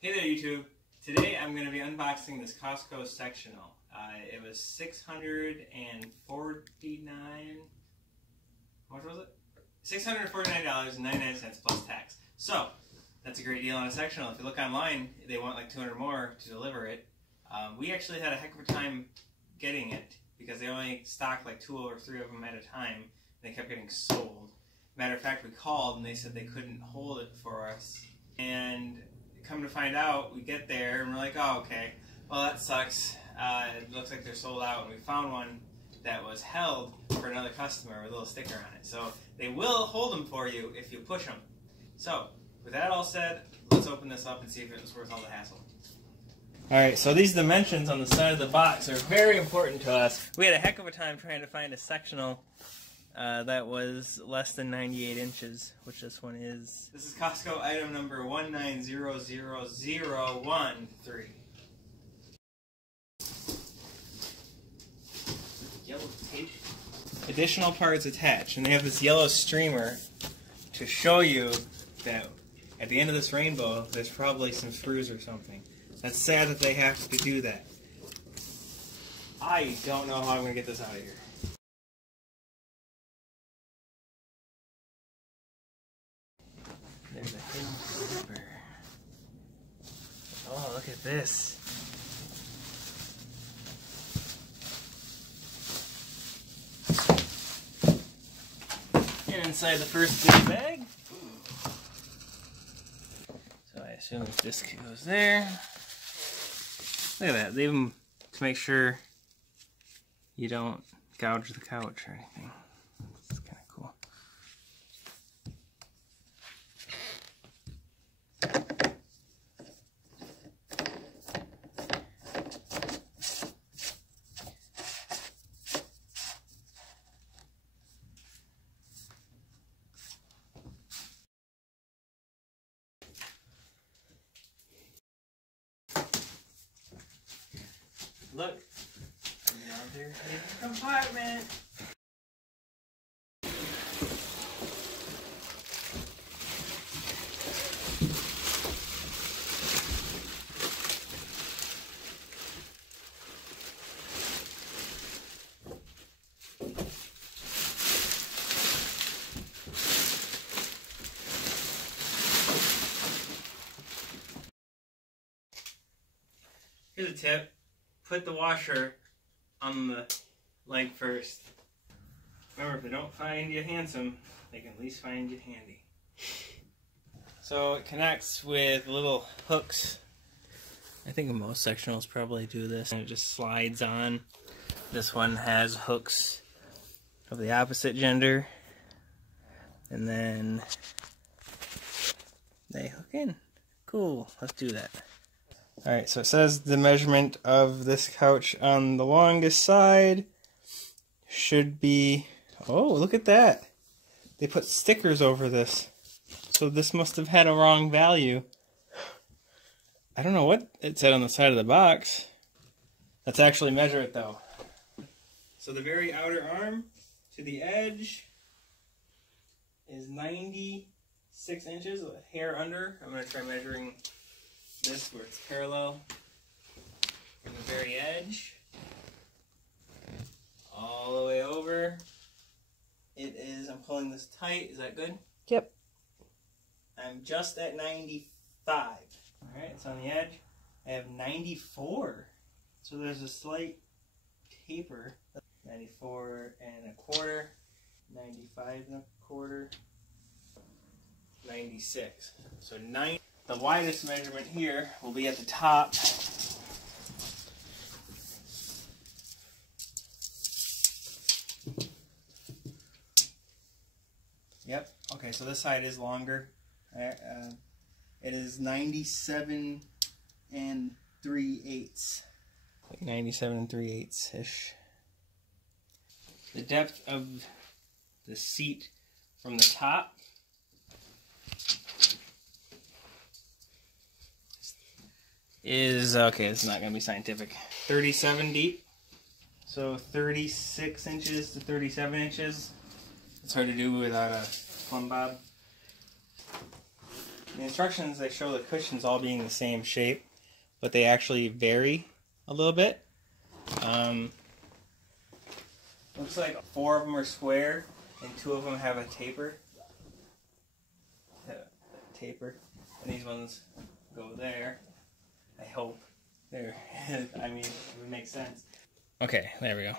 Hey there YouTube. Today I'm going to be unboxing this Costco sectional. It was $649, how much was it? $649.99 plus tax. So, that's a great deal on a sectional. If you look online, they want like 200 more to deliver it. We actually had a heck of a time getting it because they only stocked like 2 or 3 of them at a time. They kept getting sold. Matter of fact, we called and they said they couldn't hold it for us. And come to find out, we get there and we're like, oh, okay, well that sucks. It looks like they're sold out. And we found one that was held for another customer with a little sticker on it. So they will hold them for you if you push them. So with that all said, let's open this up and see if it was worth all the hassle. Alright, so these dimensions on the side of the box are very important to us. We had a heck of a time trying to find a sectional that was less than 98 inches, which this one is. This is Costco item number 1900013. Yellow tape. Additional parts attached, and they have this yellow streamer to show you that at the end of this rainbow, there's probably some screws or something. That's sad that they have to do that. I don't know how I'm going to get this out of here. There's a hidden zipper. Oh, look at this. And inside the first big bag. So I assume this disc goes there. Look at that. They even to make sure you don't gouge the couch or anything. It's kind of cool. Look, down there in the compartment. Here's a tip. Put the washer on the leg first. Remember, if they don't find you handsome, they can at least find you handy. So it connects with little hooks. I think most sectionals probably do this. And it just slides on. This one has hooks of the opposite gender. And then they hook in. Cool, let's do that. Alright, so it says the measurement of this couch on the longest side should be... Oh, look at that! They put stickers over this. So this must have had a wrong value. I don't know what it said on the side of the box. Let's actually measure it though. So the very outer arm to the edge is 96 inches, a hair under. I'm going to try measuring this where it's parallel from the very edge all the way over. It is, I'm pulling this tight, is that good? Yep. I'm just at 95. Alright, it's on the edge. I have 94. So there's a slight taper. 94 and a quarter, 95 and a quarter, 96. So 90. The widest measurement here will be at the top. Yep, okay, so this side is longer. It is 97 and 3/8. Like 97 and 3/8-ish. The depth of the seat from the top is, okay, it's not going to be scientific, 37 deep. So 36 inches to 37 inches. It's hard to do without a plumb bob. The instructions, they show the cushions all being the same shape, but they actually vary a little bit. Looks like 4 of them are square and 2 of them have a taper. And these ones go there. I hope. There. I mean, it would make sense. Okay, there we go.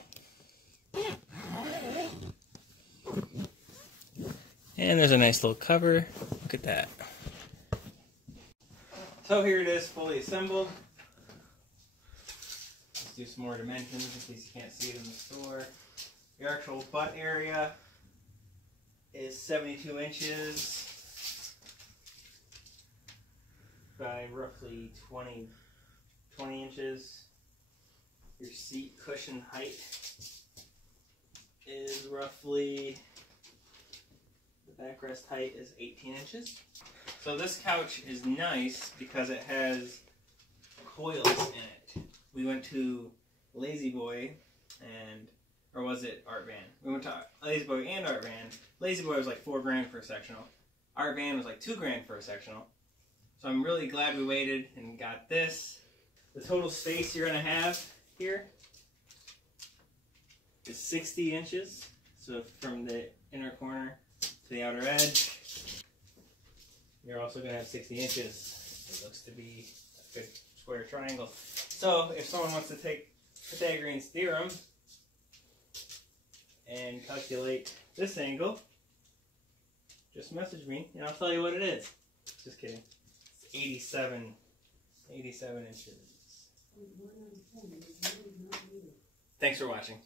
And there's a nice little cover. Look at that. So here it is, fully assembled. Let's do some more dimensions in case you can't see it in the store. The actual butt area is 72 inches by roughly 20 inches. Your seat cushion height is roughly, the backrest height is 18 inches. So this couch is nice because it has coils in it. We went to Lazy Boy and, or was it Art Van? We went to Lazy Boy and Art Van. Lazy Boy was like $4 grand for a sectional. Art Van was like $2 grand for a sectional. So I'm really glad we waited and got this. The total space you're gonna have here is 60 inches. So from the inner corner to the outer edge. You're also going to have 60 inches. It looks to be a good square triangle. So if someone wants to take Pythagorean theorem and calculate this angle, just message me and I'll tell you what it is. Just kidding. It's 87 inches. Thanks for watching.